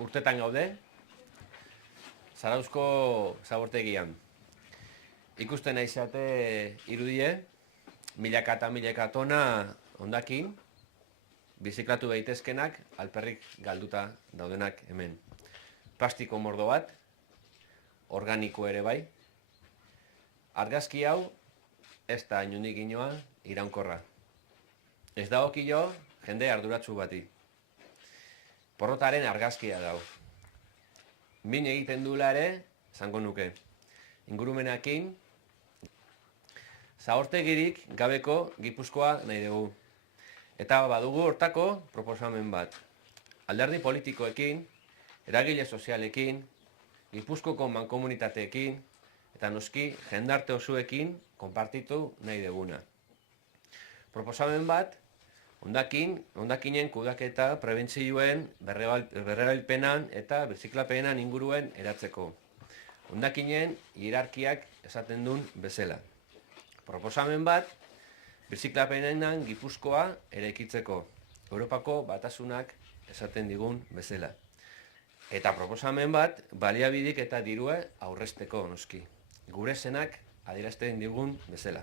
urtetan gaude, Zarauzko zabortegian. Ikusten aizate irudie, milaka eta milaka tona hondakin, biziklatu daitezkenak alperrik galduta daudenak hemen. Plastiko mordo bat, organiko ere bai. Argazki hau, ez da inundik inoa iraunkorra. Ez dagokio jende arduratsu bati. Porrotaren argazkia dau. Min egiten duela ere, zango nuke. Ingurumenakin, zabortegirik gabeko Gipuzkoa nahi dugu. Eta badugu hortako proposamen bat. Alderdi politikoekin, eragile sozialekin, Gipuzkoko mankomunitateekin, eta noski jendarte osoekin konpartitu nahi duguna. Proposamen bat, hondakinen kudaketa prebentzioen, berrerabilpenan eta birziklapenan inguruen eratzeko. Hondakinen hierarkiak esaten duen bezala. Proposamen bat, birziklapenenan Gipuzkoa eraikitzeko, Europako batasunak esaten digun bezala. Eta proposamen bat, baliabidik eta dirue aurrezteko noski. Gure zenak adierazten digun bezala.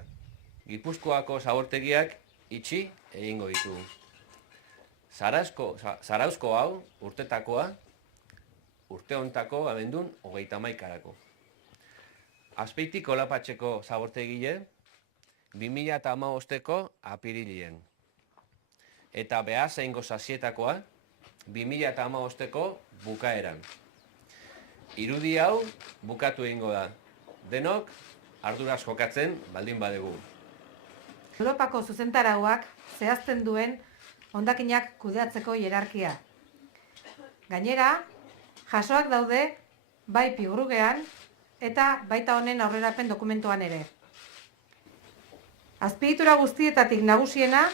Gipuzkoako zabortegiak itxi egingo ditu. Zarauzko hau urtetakoa, urte hontako abendun 31-arako. Azpeitik Olapatxeko zabortegile 2015ko apirilien. Eta Beasaingo Sasietakoa 2015ko bukaeran. Irudi hau bukatu egingo da. Denok arduraz jokatzen baldin badegu. Europako zuzentarauak zehazten duen hondakinak kudeatzeko hierarkia. Gainera, jasoak daude bai pigrugean eta baita honen aurrerapen dokumentuan ere. Azpiegitura guztietatik nagusiena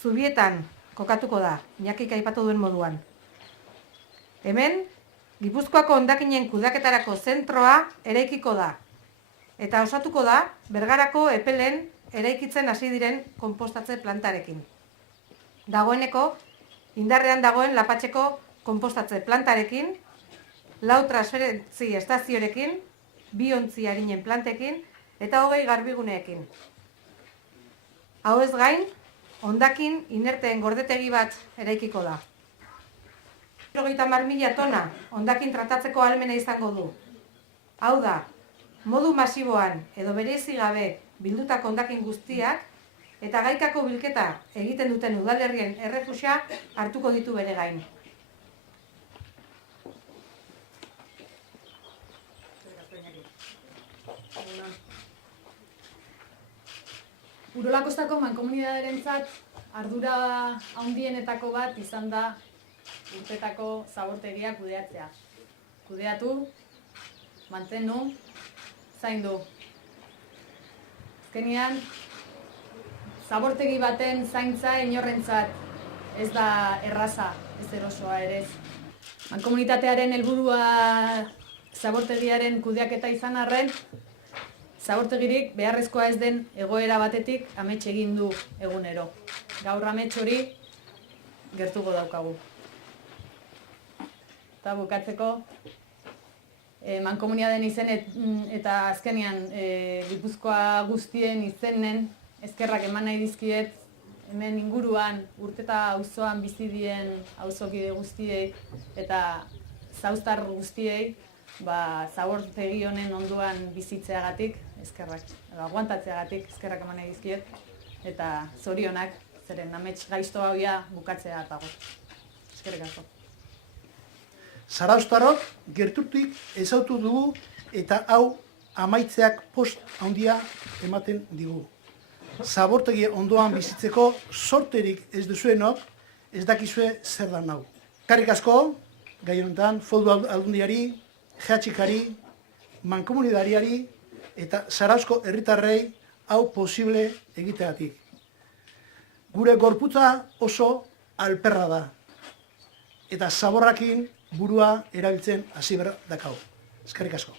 Zubietan kokatuko da, Iñakik aipatu duen moduan. Hemen, Gipuzkoako hondakinen kudeaketarako zentroa eraikiko da. Eta osatuko da, Bergarako epelen eraikitzen hasi diren konpostatze plantarekin. Dagoeneko, indarrean dagoen Lapatxeko konpostatze plantarekin, 4 transferentzi estaziorekin, 2 ontzi harinen plantekin eta 20 garbiguneekin. Hau ez gain, hondakin inerteen gordetegi bat eraikiko da. 30.000 tona hondakin tratatzeko ahalmena izango du. Hau da, modu masiboan edo bereizi gabe bildutako hondakin guztiak eta gaikako bilketa egiten duten udalerrien errefusa hartuko ditu bere gain. Urola Kostako mankomunitatearentzat ardura handienetako bat izan da urtetako zabortegia kudeatzea. Kudeatu, mantendu, zaindu. Azkenean, zabortegi baten zaintza inorrentzat ez da erraza, ez erosoa ere. Mankomunitatearen helburua zabortegiaren kudeaketa izan arren, zabortegirik beharrezkoa ez den egoera batetik amets egin du egunero. Gaur amets hori gertuko daukagu. Eta bukatzeko, mankomunitateen izen eta azkenean Gipuzkoa guztien izenen eskerrak eman nahi dizkiet hemen inguruan urteta auzoan bizi dien auzokide guztiei eta zauztar guztiei zabortegi honen onduan bizitzeagatik eskerrak, aguantatzeagatik eskerrak eman nahi dizkiet eta zorionak, zeren amets gaizto hauia bukatzea dago. Eskerrik asko. Zarauztarrok gertutik ezautu dugu eta hau amaitzeak post handia ematen digu. Zabortegi ondoan bizitzeko sorterik ez duzuenok ez dakizue zer da hau. Eskerrik asko, gai honetan, foru aldundiari, GHKari, mankomunitariari eta Zarauzko herritarrei hau posible egiteagatik. Gure gorputza oso alperra da eta zaborrakin burua erabiltzen hasi behar dakau. Eskerrik asko.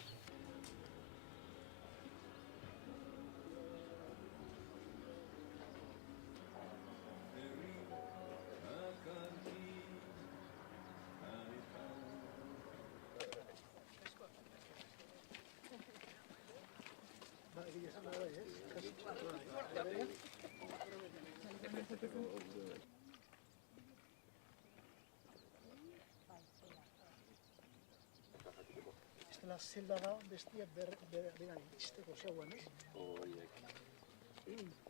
Estela zelda da bestiak beran itxisteko zeuan, ez? Horiek.